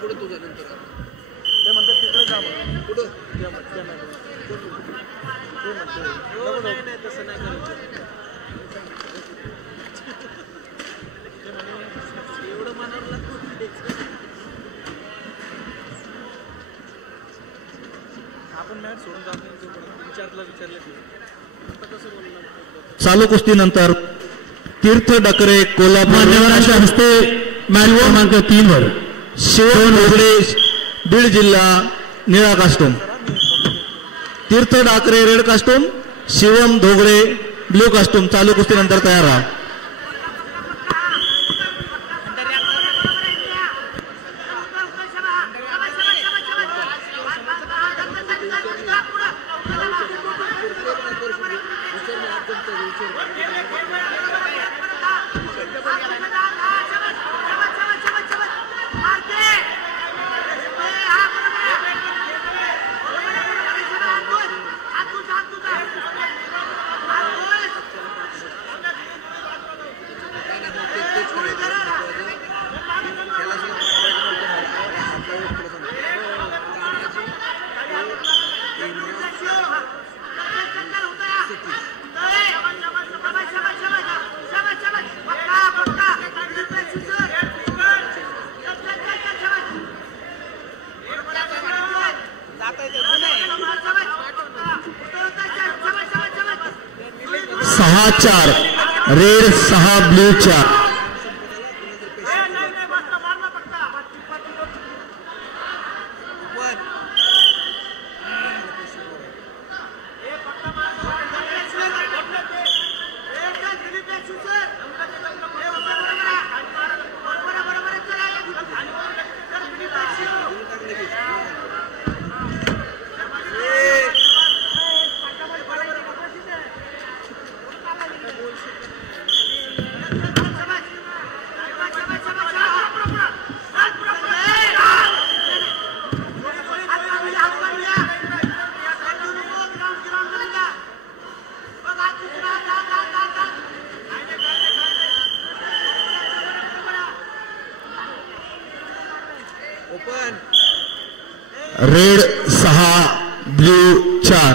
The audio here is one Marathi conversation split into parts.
पुढे तुझ्या नंतर ते म्हणतात तिकडे जा म्हणून पुढं ते म्हणते नाही तसं नाही करायचं एवढं मनाला आपण मॅच सोडून जात नाही विचारले कसं बोलणार चालू कुस्तीनंतर तीर्थ डकरे कोल्हापूर मान्यवरांच्या हस्ते मॅच क्रमांक 3 वर शिवम धोगडे बीड जिल्हा निळा costume, Tirth Dakare red costume, Shivam Dhogade blue costume. चालू कुस्तीनंतर तयार राहा. सहा 4 रेड 6 ब्ल्यू 4. Red 6 blue 4.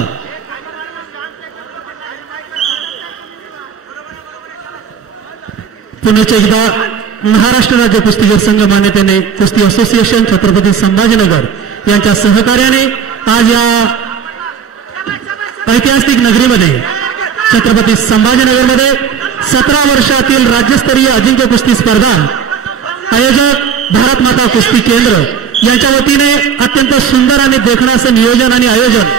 पुण्याच्या एकदा महाराष्ट्र राज्य कुस्तीगीर संघ मान्यतेने कुस्ती असोसिएशन छत्रपती संभाजीनगर यांच्या सहकार्याने आज या ऐतिहासिक नगरीमध्ये छत्रपती संभाजीनगरमध्ये 17 वर्षातील राज्यस्तरीय अजिंक्य कुस्ती स्पर्धा आयोजक भारत माता कुस्ती केंद्र यांच्या वतीने अत्यंत सुंदर आणि देखणं असं नियोजन आणि आयोजन,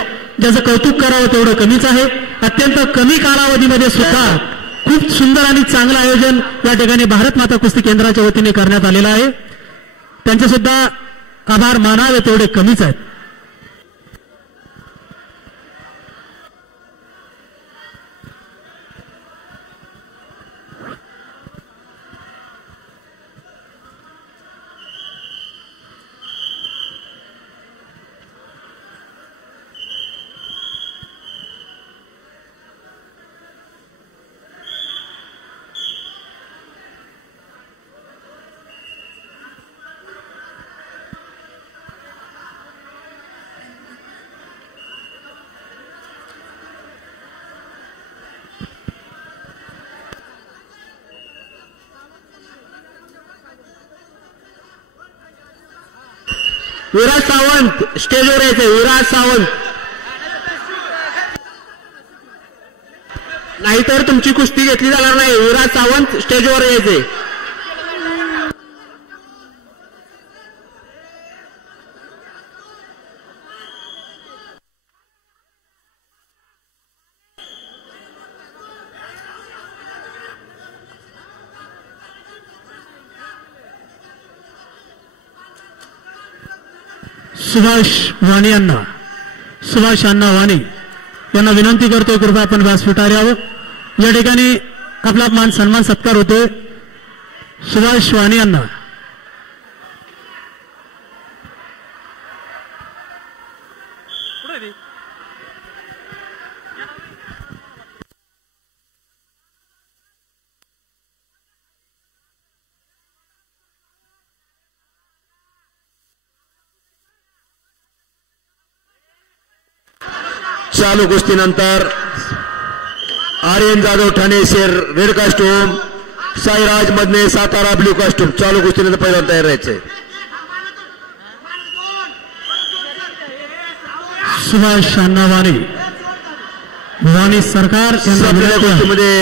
ज्याचं कौतुक करावं तेवढं कमीच आहे. अत्यंत कमी कालावधीमध्ये सुद्धा खूप सुंदर आणि चांगलं आयोजन या ठिकाणी भारत माता कुस्ती केंद्राच्या वतीने करण्यात आलेलं आहे. त्यांचे सुद्धा आभार मानावे तेवढे कमीच आहेत. विराज सावंत स्टेजवर यायचे. विराज सावंत, नाहीतर तुमची कुस्ती घेतली जाणार नाही. विराज सावंत स्टेजवर यायचे. सुभाष वाणी यांना, सुभाष अण्णा वाणी यांना विनंती करतोय कृपया आपण व्यासपीठावर यावं. या ठिकाणी आपला मान सन्मान सत्कार होतोय. सुभाष वाणी यांना चालू कुस्तीनंतर आर्यन जाधव ठाणे शेर red costume, Sairaj Madhane Satara blue costume. चालू कुस्तीनंतर पहिलवान तयार राहायचंय. सुभाष अण्णा वाणी सरकार यांना कुस्तीमध्ये